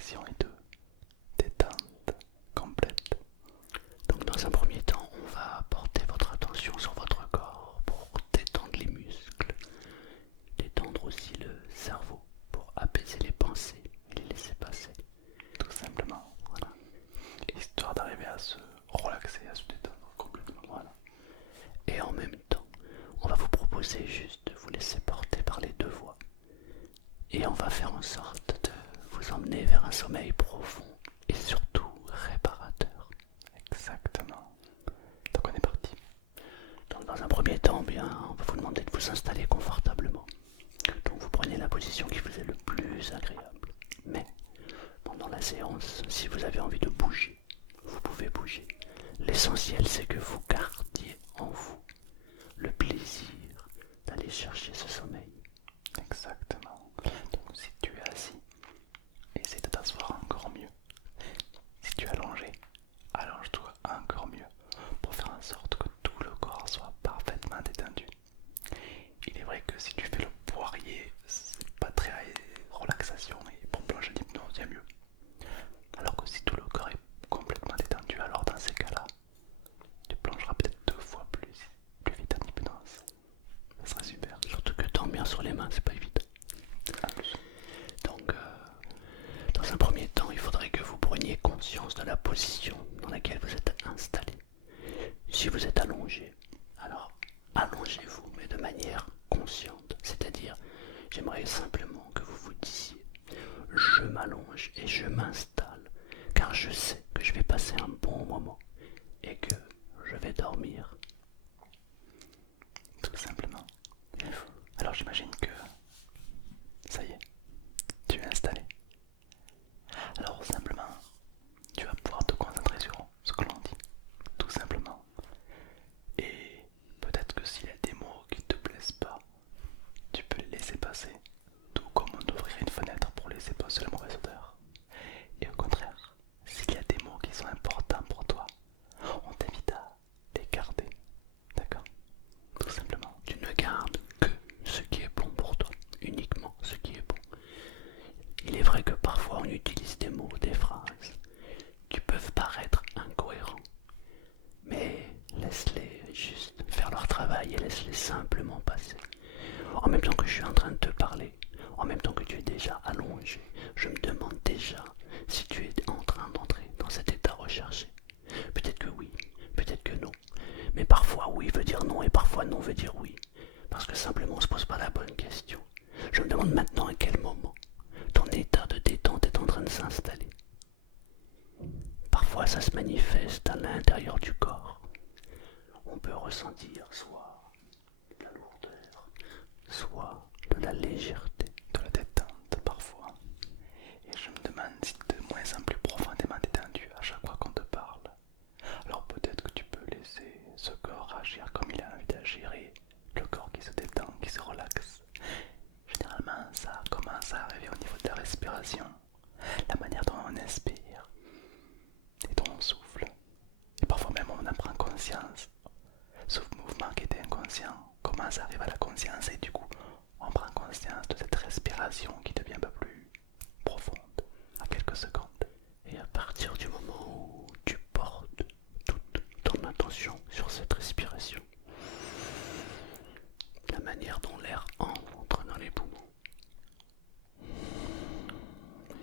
relaxation et de détente complète. Donc dans un premier temps, on va porter votre attention sur votre corps pour détendre les muscles, détendre aussi le cerveau pour apaiser les pensées et les laisser passer. Tout simplement, Voilà. histoire d'arriver à se relaxer, à se détendre complètement. Voilà. Et en même temps, on va vous proposer juste de vous laisser porter par les deux voies. Et on va faire en sorte de vous emmener vers un sommeil profond et surtout réparateur. Exactement. Donc on est parti. Donc dans un premier temps, bien, on va vous demander de vous installer confortablement. Donc vous prenez la position qui vous est le plus agréable. Mais pendant la séance, si vous avez envie de bouger, vous pouvez bouger. L'essentiel, c'est que vous gardiez en vous le plaisir d'aller chercher ce sommeil. Exactement. Donc si tu es assis, essaie de t'asseoir encore mieux. Si tu es allongé, allonge-toi encore mieux pour faire en sorte que tout le corps soit parfaitement détendu. Il est vrai que si tu fais le poirier, c'est pas très relaxation et pour plonger d'hypnose, il y a mieux. Alors que si tout le corps est complètement détendu, alors dans ces cas-là, tu plongeras peut-être 2 fois plus vite en hypnose. Ça serait super. Surtout que dormir sur les mains, c'est pas évident. Donc, dans un premier temps, il faudrait que vous preniez conscience de la position dans laquelle vous êtes installé. Si vous êtes allongé, alors allongez-vous, mais de manière consciente. C'est-à-dire, j'aimerais simplement que vous vous disiez, je m'allonge et je m'installe, car je sais que je vais passer un bon moment et que je vais dormir. Tout simplement. Alors j'imagine que ça y est, tu es installé. Alors simplement, tu vas pouvoir te concentrer sur ce que l'on dit, tout simplement. Et peut-être que s'il y a des mots qui te plaisent pas, tu peux les laisser passer, tout comme on ouvrirait une fenêtre pour laisser passer la mauvaise odeur. Et au contraire, s'il y a des mots qui sont importants pour toi, on t'invite à les garder, d'accord? Tout simplement. Tu ne gardes que ce qui est bon pour toi, uniquement ce qui est bon. Il est vrai que parfois on utilise des mots, des phrases qui peuvent paraître incohérents, mais laisse-les juste faire leur travail et laisse-les simplement passer. En même temps que je suis en train de te parler, en même temps que tu es déjà allongé, je me demande déjà si tu es en train d'entrer dans cet état recherché. Peut-être que oui, peut-être que non, mais parfois oui veut dire non et parfois non veut dire oui, parce que simplement on ne se pose pas la bonne question. Je me demande maintenant à quel moment ton état de détente est en train de s'installer. Parfois ça se manifeste à l'intérieur du corps. On peut ressentir soit de la lourdeur, soit de la légèreté. De la détente parfois. Et je me demande si tu es de moins en plus profondément détendu à chaque fois qu'on te parle. Alors peut-être que tu peux laisser ce corps agir comme il a envie d'agir et le corps qui se détend, qui se relaxe. Généralement ça commence à arriver au niveau de la respiration, la manière dont on inspire et dont on souffle. Et parfois même on en prend conscience. Ce mouvement qui était inconscient commence à arriver à la conscience et du coup on prend conscience de cette respiration qui devient un peu plus profonde à quelques secondes. Et à partir du moment où tu portes toute ton attention sur cette respiration, la manière dont l'air entre dans les poumons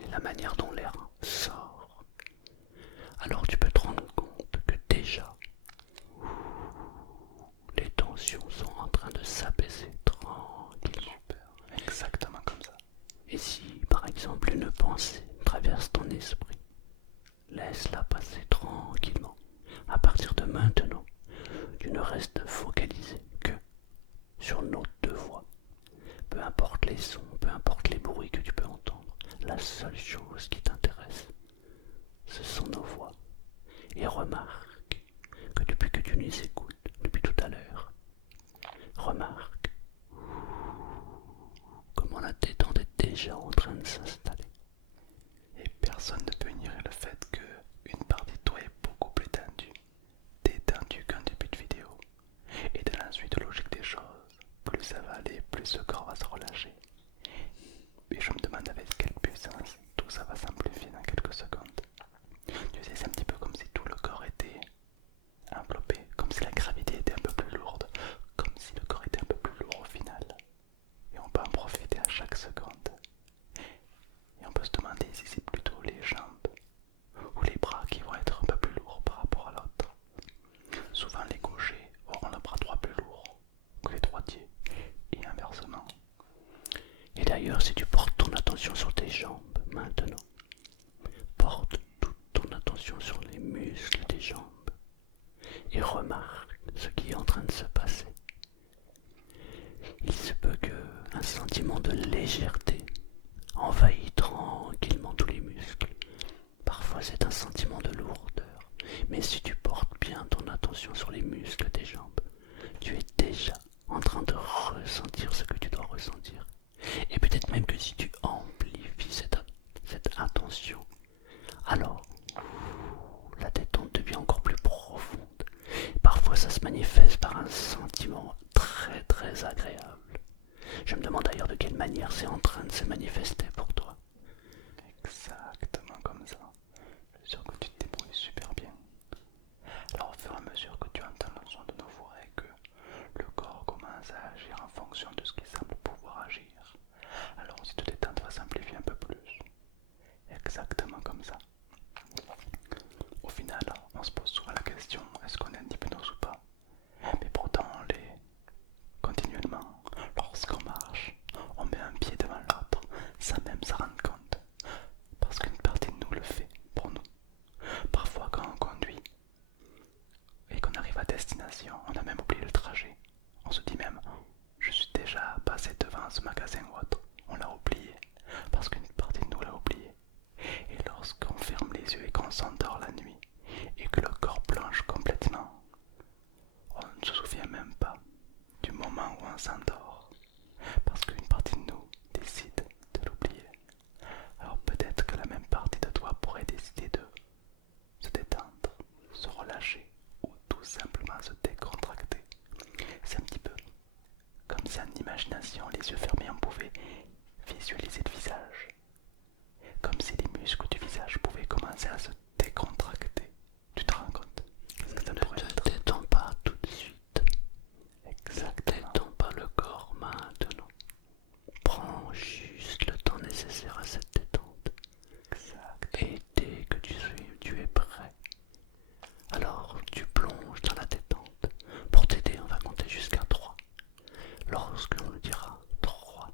et la manière dont l'air sort, alors tu peux te rendre compte que déjà les tensions sont en train de s'apaiser tranquillement. Super, exactement comme ça. Et si par exemple une pensée traverse ton esprit, laisse-la passer tranquillement. À partir de maintenant, tu ne restes focalisé que sur nos deux voix. Peu importe les sons, peu importe les bruits que tu peux entendre, la seule chose qui t'intéresse, ce sont nos voix. Et remarque que depuis que tu nous écoutes, depuis tout à l'heure, remarque comment la détente est déjà en train de s'installer. Et personne ne peut ignorer le fait que une partie de toi est beaucoup plus tendue, détendue qu'un début de vidéo. Et de la suite logique des choses, plus ça va aller, plus le corps va se relâcher. Et je me demande avec quelle puissance tout ça va s'amplifier s'en rendre compte, parce qu'une partie de nous le fait pour nous. Parfois quand on conduit et qu'on arrive à destination, on a même oublié le trajet. On se dit même, je suis déjà passé devant ce magasin ou autre. On l'a oublié, parce qu'une partie de nous l'a oublié. Et lorsqu'on ferme les yeux et qu'on s'endort la nuit, et que le corps plonge complètement, on ne se souvient même pas du moment où on s'endort, parce qu'une partie de nous décide de l'oublier. Alors peut-être que la même partie de toi pourrait décider de se détendre, se relâcher, ou tout simplement se décontracter. C'est un petit peu comme si en imagination, les yeux fermés, on pouvait visualiser le visage. Comme si les muscles du visage pouvaient commencer à se décontracter. Tu te rends compte? Qu'est-ce que ça pourrait être? Ne te détends pas tout de suite. Exactement. Ne détends pas le corps maintenant. Prends juste le temps nécessaire à cette détente. Exact. Et dès que tu es prêt, alors tu plonges dans la détente. Pour t'aider, on va compter jusqu'à 3. Lorsque l'on le dira 3,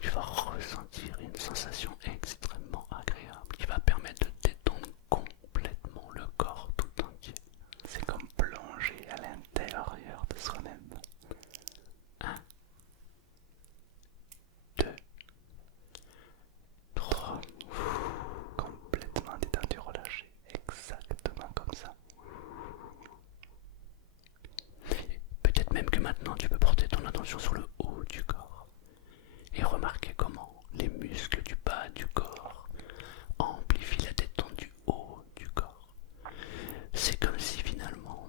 tu vas ressentir une sensation extrêmement agréable qui va permettre de détendre complètement le corps tout entier. C'est comme plonger à l'intérieur de soi-même. 1, 2, 3. Complètement détendu, relâché. Exactement comme ça. Peut-être même que maintenant tu peux porter ton attention sur le haut du corps et remarquer comment les muscles du bas du corps amplifient la détente du haut du corps. C'est comme si finalement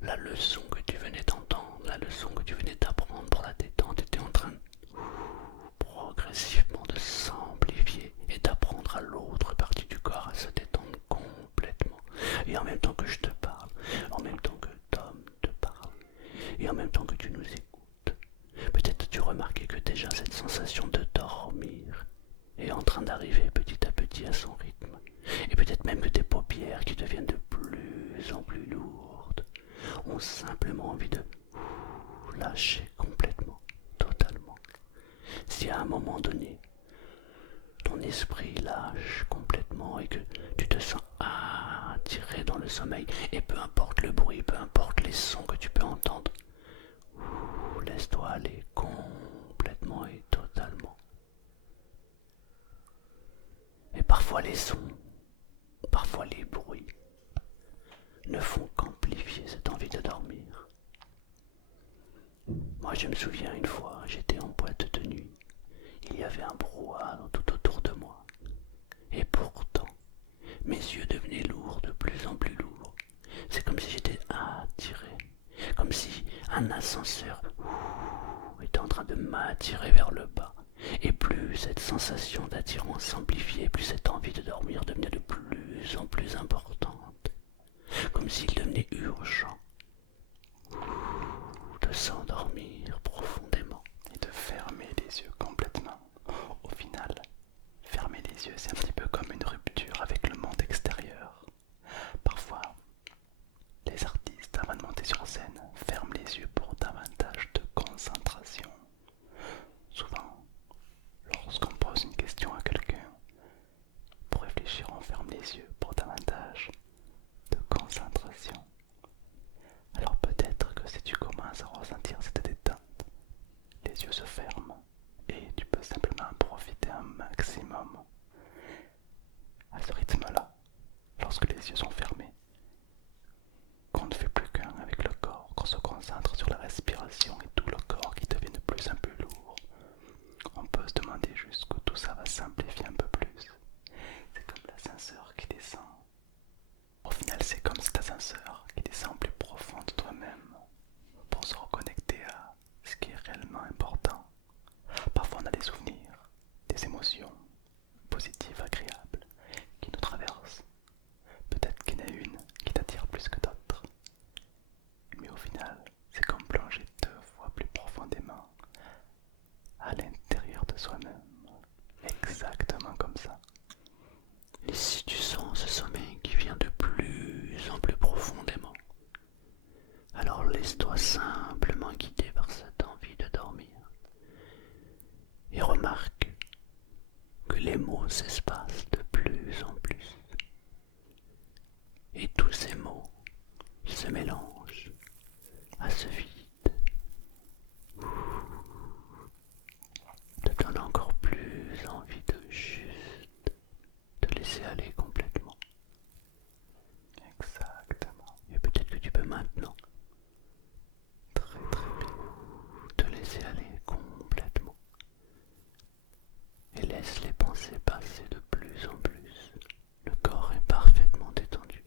la leçon que tu venais d'entendre, la leçon que tu venais d'apprendre pour la détente était en train progressivement de s'amplifier et d'apprendre à l'autre partie du corps à se détendre complètement. Et en même temps que je te parle, en même temps que Tom te parle, et en même temps que tu nous écoutes, peut-être tu remarquais que déjà cette sensation de dormir est en train d'arriver petit à petit à son rythme. Et peut-être même que tes paupières qui deviennent de plus en plus lourdes ont simplement envie de lâcher complètement, totalement. Si à un moment donné, ton esprit lâche complètement et que tu te sens attiré dans le sommeil, et peu importe le bruit, peu importe les sons que tu peux entendre, laisse-toi aller complètement et totalement. Et parfois les sons, parfois les bruits ne font qu'amplifier cette envie de dormir. Moi je me souviens une fois, j'étais en boîte de nuit, il y avait un brouhaha tout autour de moi. Et pourtant, mes yeux devenaient lourds, de plus en plus lourds. C'est comme si j'étais attiré, comme si un ascenseur était en train de m'attirer vers le bas. Et plus cette sensation d'attirance s'amplifiait, plus cette envie de dormir devenait de plus en plus importante. Comme s'il devenait urgent de s'endormir profondément. Et de fermer les yeux complètement. Au final, fermer les yeux, c'est un petit peu comme une rupture avec le monde extérieur. Parfois, les artistes, avant de monter sur scène, ferment les yeux pour davantage de concentration. Souvent, lorsqu'on pose une question à quelqu'un, pour réfléchir, on ferme les yeux pour davantage de concentration. Alors peut-être que si tu commences à ressentir cette détente, les yeux se ferment et tu peux simplement profiter un maximum. À ce rythme-là, lorsque les yeux sont fermés, qu'on ne fait plus qu'un avec le corps, qu'on se concentre sur la respiration et tout le corps qui devient de plus en plus lourd, on peut se demander jusqu'où tout ça va simplifier un peu plus. C'est comme l'ascenseur qui descend. Au final, c'est comme cet ascenseur qui descend plus profond de toi-même pour se reconnecter à ce qui est réellement important. Parfois, on a des souvenirs, des émotions positives, agréables, qui nous traversent. Peut-être qu'il y en a une qui t'attire plus que d'autres. Mais au final, c'est comme plonger 2 fois plus profondément à l'intérieur de soi-même. Exactement comme ça. Et si tu sens ce sommeil qui vient de plus en plus profondément, mots s'espacent de plus en plus. Et tous ces mots se mélangent à ce vide. Te donne encore plus envie de juste te laisser aller complètement. Exactement. Et peut-être que tu peux maintenant Très très bien. te laisser aller complètement. Et laisse les pensées passer de plus en plus. Le corps est parfaitement détendu.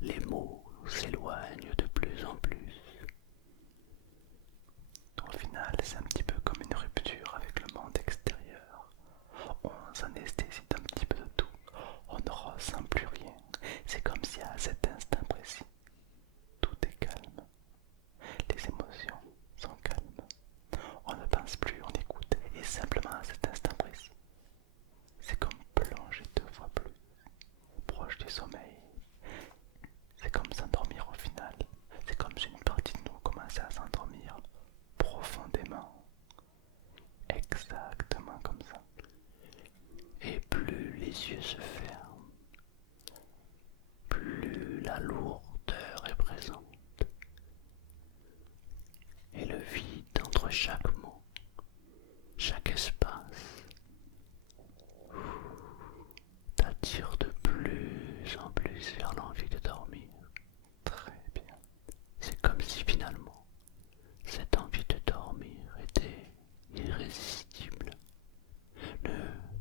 Les mots s'éloignent de plus en plus. Au final, c'est un petit peu comme une rupture avec le monde extérieur. On s'anesthésie un petit peu de tout. On ne ressent plus rien. C'est comme si à cet instant précis, tout est calme. Les émotions sont calmes. On ne pense plus, on écoute. Et simplement à cet instant précis, c'est comme plonger 2 fois plus proche du sommeil. C'est comme s'endormir au final. C'est comme si une partie de nous commençait à s'endormir profondément. Exactement comme ça. Et plus les yeux se ferment, plus la lourdeur est présente. Et le vide entre chaque mot, chaque espace, t'attire de plus en plus vers l'envie de dormir. Très bien. C'est comme si finalement, cette envie de dormir était irrésistible. Ne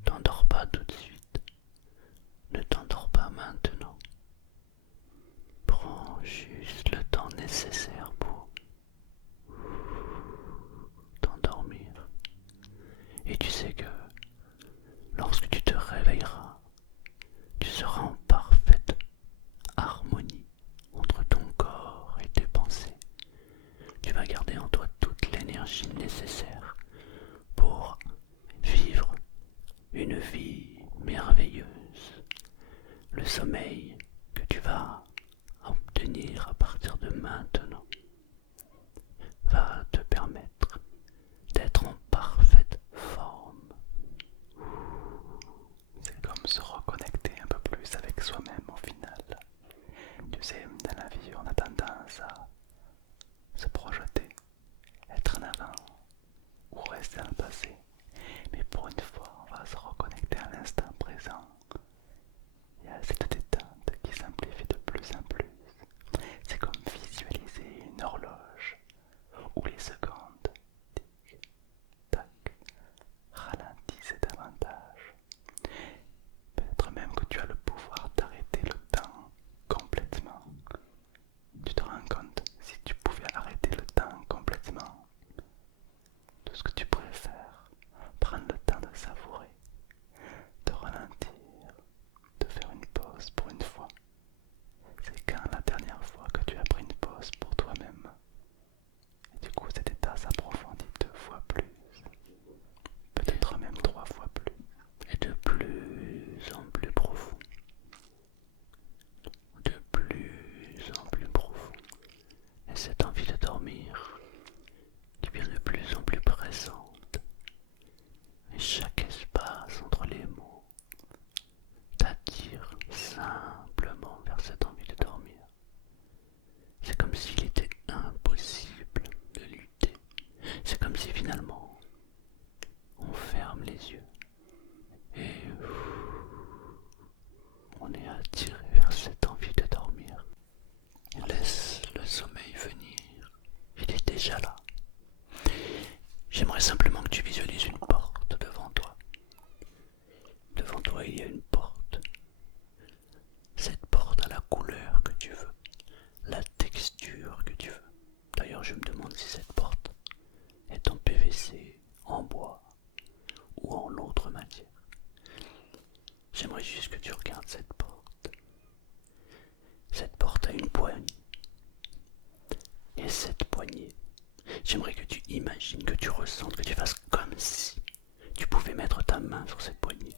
t'endors pas tout de suite. Ne t'endors pas maintenant. Prends juste le temps nécessaire pour t'endormir. Et tu sais que lorsque tu te réveilleras, tu seras en parfaite harmonie entre ton corps et tes pensées. Tu vas garder en toi toute l'énergie nécessaire pour vivre une vie merveilleuse. Le sommeil que tu vas obtenir à partir de maintenant va te permettre d'être en parfaite forme. C'est comme se reconnecter un peu plus avec soi-même au final. Tu sais, dans la vie, on a tendance à se projeter, être en avant ou rester dans le passé. Mais pour une fois, on va se reconnecter à l'instant présent. Il y a cette détente qui s'amplifie de plus en plus. C'est comme visualiser une horloge où les secondes, tic, tac, ralentissent davantage. Peut-être même que tu as le pouvoir d'arrêter le temps complètement. Tu te rends compte, si tu pouvais arrêter le temps complètement, tout ce que tu pourrais faire, prendre le temps de savourer, de ralentir, de faire une pause pour une fois. C'est quand la dernière fois que tu as pris une pause pour toi-même. Et du coup, cet état s'approfondit 2 fois plus, peut-être même 3 fois plus. Et de plus en plus profond. De plus en plus profond. Et cette envie de dormir devient de plus en plus présente. Et chaque espace entre les mots t'attire simplement vers cette envie de dormir. C'est comme s'il était impossible de lutter. C'est comme si finalement on ferme les yeux et on est attiré vers cette envie de dormir. On laisse le sommeil venir. Il est déjà là. J'aimerais simplement que tu visualises une porte devant toi. Devant toi, il y a une porte. Cette porte a la couleur que tu veux, la texture que tu veux. D'ailleurs, je me demande si cette porte est en PVC, en bois ou en autre matière. J'aimerais juste que tu regardes cette porte. Cette porte a une poignée. Et cette poignée, j'aimerais que tu imagines, que tu ressentes, que tu fasses comme si tu pouvais mettre ta main sur cette poignée.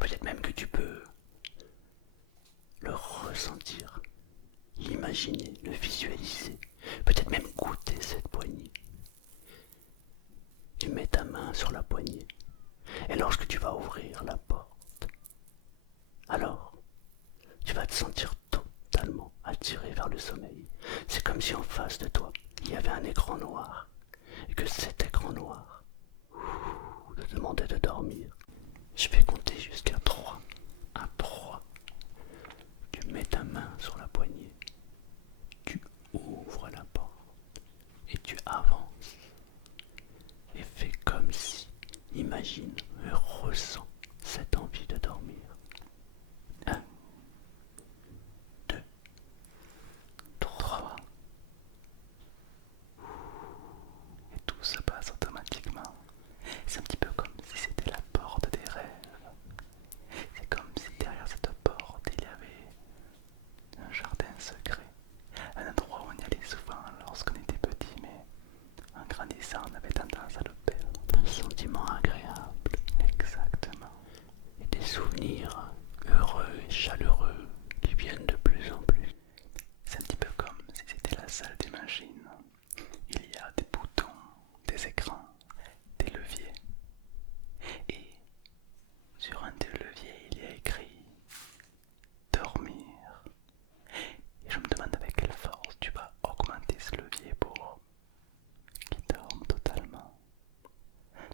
Peut-être même que tu peux le ressentir, l'imaginer, le visualiser. Peut-être même goûter cette poignée. Tu mets ta main sur la poignée. Et lorsque tu vas ouvrir la porte, alors tu vas te sentir totalement attiré vers le sommeil. C'est comme si en face de toi, il y avait un écran noir et que cet écran noir te demandait de dormir. Je vais compter jusqu'à 3. À 3, tu mets ta main sur la poignée, tu ouvres la porte et tu avances et fais comme si, imagine et ressens cette envie de dormir. 1, 2, 3. Et tout se passe automatiquement. C'est un petit peu comme si c'était la porte des rêves. C'est comme si derrière cette porte il y avait un jardin secret, un endroit où on y allait souvent lorsqu'on était petit, mais en grandissant on avait tendance à le perdre. Un sentiment agréable. Exactement. Et des souvenirs heureux et chaleureux qui viennent de plus en plus. C'est un petit peu comme si c'était la salle des machines. Il y a des boutons, des écrans, des leviers. Et sur un des leviers, il y a écrit dormir. Et je me demande avec quelle force tu vas augmenter ce levier pour qu'il dorme totalement.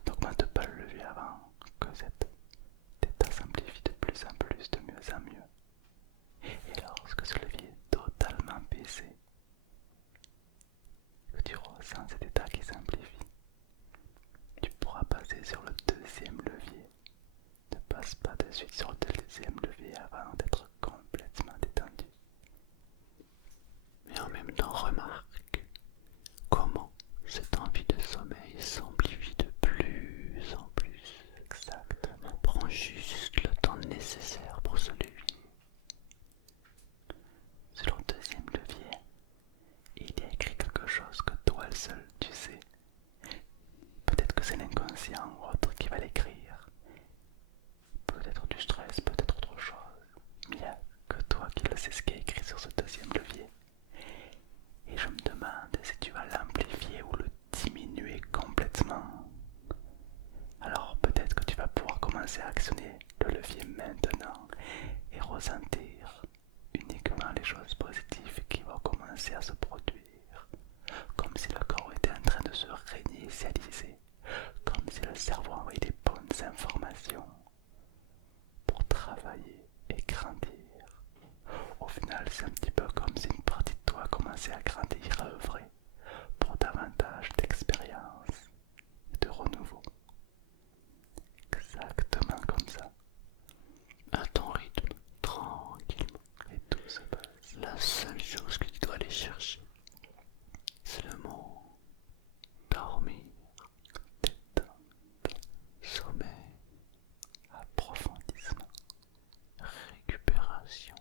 N'augmente pas le levier avant que cet état s'amplifie de plus en plus, de mieux en mieux. Et lorsque ce levier est totalement baissé, que tu ressens cet état qui s'amplifie, tu pourras passer sur le deuxième levier. Ne passe pas de suite sur le deuxième levier avant d'être complètement détendu. Mais en même temps, remarque comment cette envie de sommeil s'amplifie de plus en plus. Exactement. Prends juste le temps nécessaire pour se lever. Sur le deuxième levier, il y a écrit quelque chose que toi seul tu sais. Peut-être que c'est l'inconscient ou autre qui va l'écrire. Peut-être du stress, peut-être autre chose. Mais il n'y a que toi qui le sais ce qui est écrit sur ce deuxième levier. Et je me demande si tu vas l'amplifier ou le diminuer complètement. Alors peut-être que tu vas pouvoir commencer à actionner le levier maintenant et ressentir uniquement les choses positives qui vont commencer à se produire. Comme si le corps était en train de se réinitialiser. Comme si le cerveau envoyait des bonnes informations pour travailler et grandir. Au final, c'est un petit peu comme si une partie de toi commençait à grandir, à œuvrer pour davantage d'expérience et de renouveau. Exactement comme ça. À ton rythme, tranquillement. Et tout se passe. La seule chose que tu dois aller chercher, c'est le mot dormir, Détente, sommeil, approfondissement. récupération.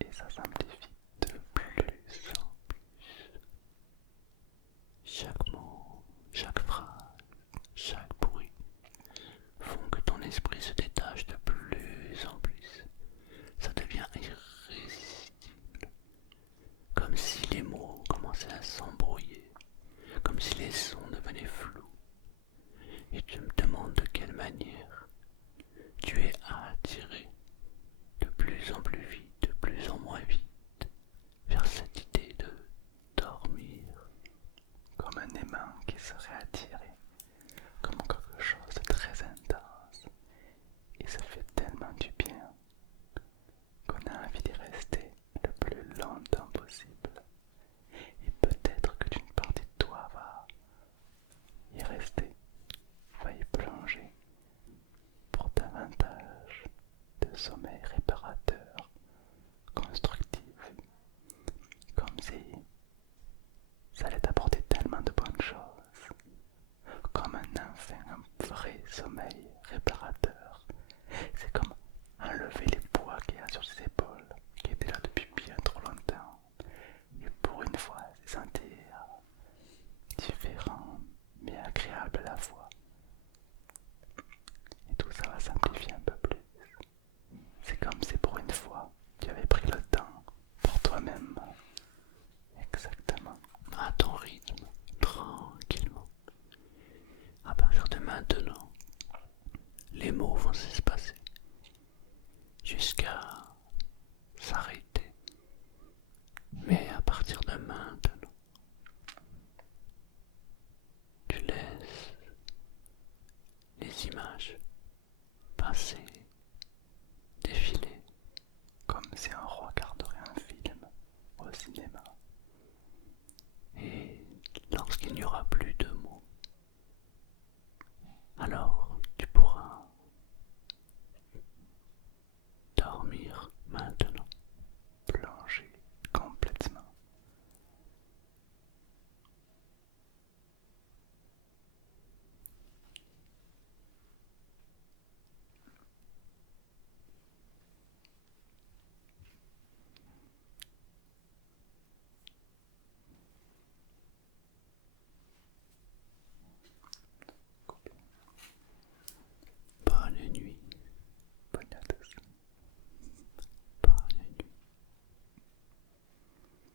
Et ça s'amplifie de plus en plus. Chaque mot, chaque phrase, chaque bruit font que ton esprit se détache de plus en plus. Ça devient irrésistible. Comme si les mots commençaient à s'embrouiller, comme si les sons devenaient flous. Et tu me demandes de quelle manière tu es attiré de plus en plus vite, de plus en moins vite, vers cette idée de dormir. Comme un aimant qui serait attiré, comme quelque chose de très intense. Et ça fait tellement du bien qu'on a envie d'y rester le plus longtemps possible. Et peut-être que d'une partie de toi va y rester, va y plonger pour davantage de sommeil réparateur, constructif, comme si ça allait t'apporter tellement de bonnes choses, comme un vrai sommeil réparateur. C'est comme enlever les poids qu'il y a sur ses épaules, qui étaient là depuis bien trop longtemps, et pour une fois se sentir différent mais agréable à la fois. Et tout ça va simplifier un peu plus. C'est comme si pour une fois tu avais pris le temps pour toi-même. Exactement. À ton rythme, tranquillement. À partir de maintenant, les mots vont s'espacer jusqu'à s'arrêter. Mais à partir de maintenant, tu laisses les images passer